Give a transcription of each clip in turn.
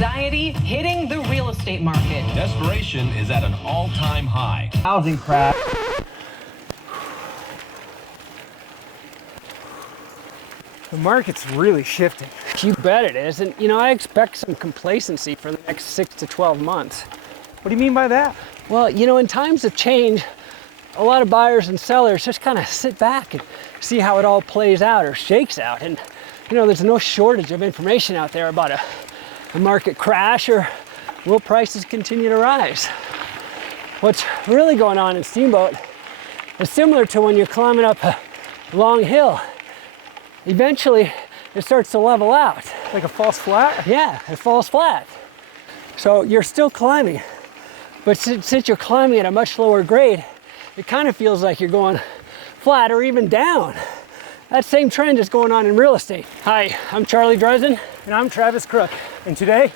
anxiety hitting the real estate market. Desperation is at an all-time high. Housing crash. The market's really shifting. You bet it is. And, I expect some complacency for the next 6 to 12 months. What do you mean by that? Well, in times of change, a lot of buyers and sellers just kind of sit back and see how it all plays out or shakes out. And, there's no shortage of information out there about a market crash or will prices continue to rise. What's really going on in Steamboat is similar to when you're climbing up a long hill. Eventually, it starts to level out. Like a false flat? Yeah, it falls flat. So you're still climbing, but since you're climbing at a much lower grade, it kind of feels like you're going flat or even down. That same trend is going on in real estate. Hi, I'm Charlie Dresden. And I'm Travis Crook. And today,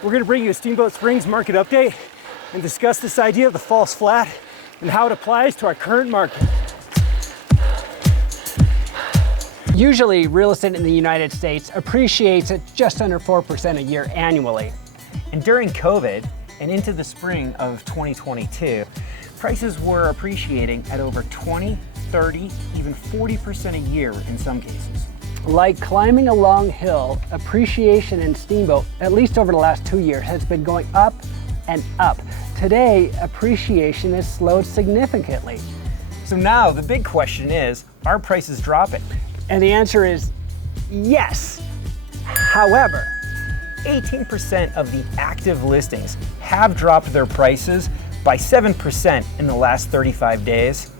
we're gonna bring you a Steamboat Springs market update and discuss this idea of the false flat and how it applies to our current market. Usually, real estate in the United States appreciates at just under 4% a year annually. And during COVID and into the spring of 2022, prices were appreciating at over 20, 30, even 40% a year in some cases. Like climbing a long hill, appreciation in Steamboat, at least over the last 2 years, has been going up and up. Today, appreciation has slowed significantly. So now the big question is, are prices dropping? And the answer is yes. However, 18% of the active listings have dropped their prices by 7% in the last 35 days,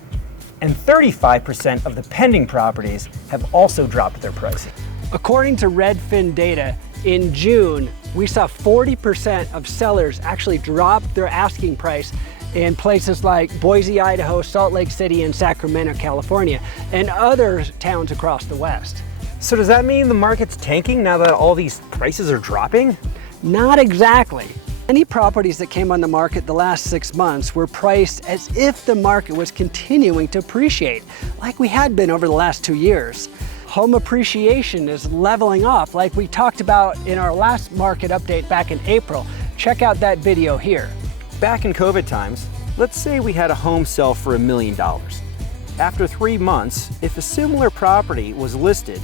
and 35% of the pending properties have also dropped their pricing. according to Redfin data, in June, we saw 40% of sellers actually drop their asking price in places like Boise, Idaho, Salt Lake City, and Sacramento, California, and other towns across the West. So does that mean the market's tanking now that all these prices are dropping? Not exactly. Any properties that came on the market the last 6 months were priced as if the market was continuing to appreciate, like we had been over the last 2 years. Home appreciation is leveling off, like we talked about in our last market update back in April. Check out that video here. Back in COVID times, let's say we had a home sell for $1 million. After 3 months, if a similar property was listed,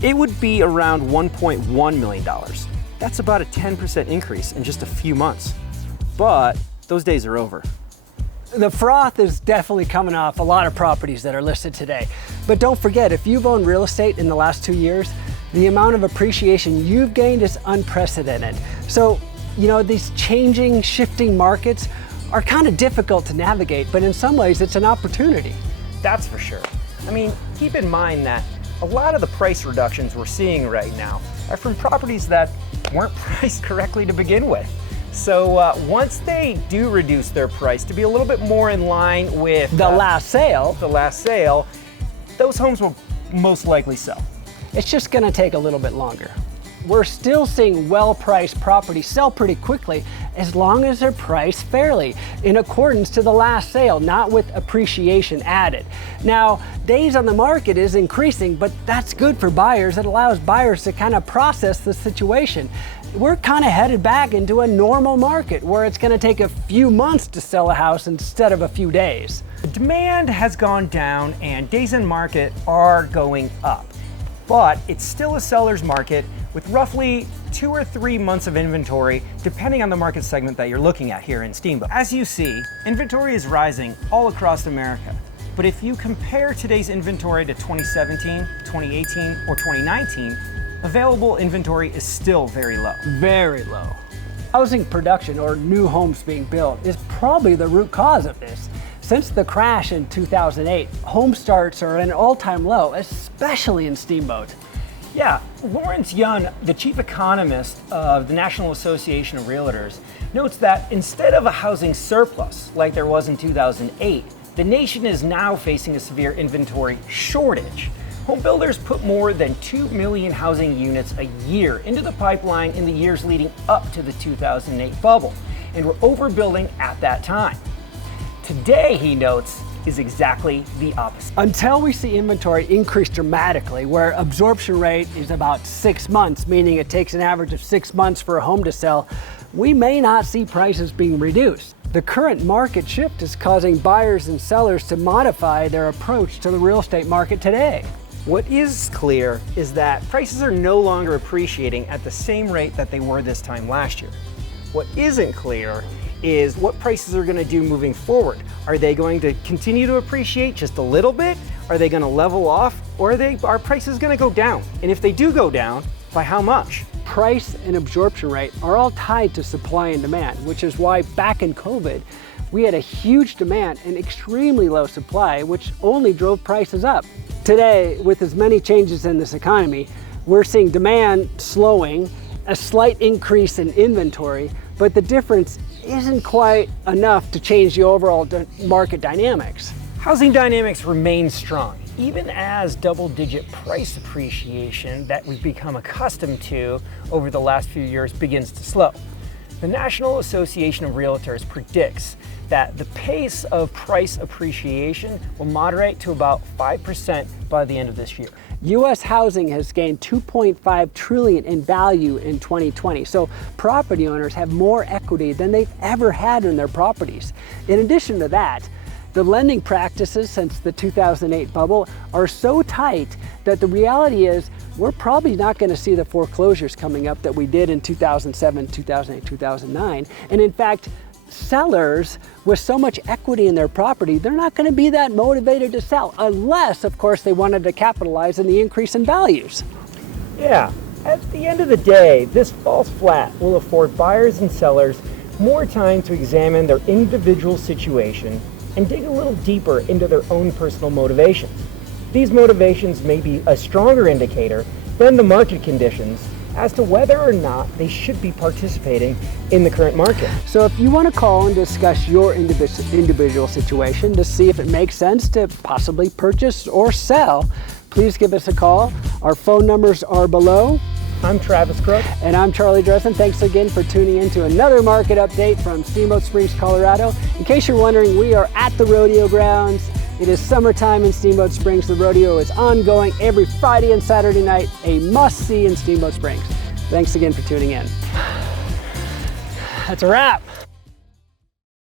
it would be around $1.1 million. That's about a 10% increase in just a few months. But those days are over. The froth is definitely coming off a lot of properties that are listed today. But don't forget, if you've owned real estate in the last 2 years, the amount of appreciation you've gained is unprecedented. So, these changing, shifting markets are kind of difficult to navigate, but in some ways it's an opportunity. That's for sure. I mean, keep in mind that a lot of the price reductions we're seeing right now are from properties that weren't priced correctly to begin with. So once they do reduce their price to be a little bit more in line with the last sale, those homes will most likely sell. It's just going to take a little bit longer. We're still seeing well-priced properties sell pretty quickly as long as they're priced fairly, in accordance to the last sale, not with appreciation added. Now, days on the market is increasing, but that's good for buyers. It allows buyers to kind of process the situation. We're kind of headed back into a normal market where it's going to take a few months to sell a house instead of a few days. Demand has gone down and days in market are going up, but it's still a seller's market with roughly 2 or 3 months of inventory, depending on the market segment that you're looking at here in Steamboat. As you see, inventory is rising all across America. But if you compare today's inventory to 2017, 2018, or 2019, available inventory is still very low. Very low. Housing production, or new homes being built, is probably the root cause of this. Since the crash in 2008, home starts are at an all-time low, especially in Steamboat. Yeah, Lawrence Yun, the chief economist of the National Association of Realtors, notes that instead of a housing surplus like there was in 2008, the nation is now facing a severe inventory shortage. Home builders put more than 2 million housing units a year into the pipeline in the years leading up to the 2008 bubble, and were overbuilding at that time. Today, he notes, is exactly the opposite. Until we see inventory increase dramatically, where absorption rate is about 6 months, meaning it takes an average of 6 months for a home to sell, we may not see prices being reduced. The current market shift is causing buyers and sellers to modify their approach to the real estate market today. What is clear is that prices are no longer appreciating at the same rate that they were this time last year. What isn't clear is what prices are going to do moving forward. Are they going to continue to appreciate just a little bit? Are they going to level off? Or are prices going to go down? And if they do go down, by how much? Price and absorption rate are all tied to supply and demand, which is why back in COVID, we had a huge demand and extremely low supply, which only drove prices up. Today, with as many changes in this economy, we're seeing demand slowing, a slight increase in inventory, but the difference isn't quite enough to change the overall market dynamics. Housing dynamics remain strong, even as double-digit price appreciation that we've become accustomed to over the last few years begins to slow. The National Association of Realtors predicts that the pace of price appreciation will moderate to about 5% by the end of this year. U.S. housing has gained $2.5 trillion in value in 2020, so property owners have more equity than they've ever had in their properties. In addition to that, the lending practices since the 2008 bubble are so tight that the reality is we're probably not going to see the foreclosures coming up that we did in 2007, 2008, 2009. And in fact, sellers with so much equity in their property, they're not going to be that motivated to sell unless, of course, they wanted to capitalize on the increase in values. Yeah, at the end of the day, this false flat will afford buyers and sellers more time to examine their individual situation and dig a little deeper into their own personal motivations. These motivations may be a stronger indicator than the market conditions as to whether or not they should be participating in the current market. So if you want to call and discuss your individual situation to see if it makes sense to possibly purchase or sell, please give us a call. Our phone numbers are below. I'm Travis Crook. And I'm Charlie Dresden. Thanks again for tuning in to another market update from Steamboat Springs, Colorado. In case you're wondering, we are at the rodeo grounds. It is summertime in Steamboat Springs. The rodeo is ongoing every Friday and Saturday night, a must-see in Steamboat Springs. Thanks again for tuning in. That's a wrap.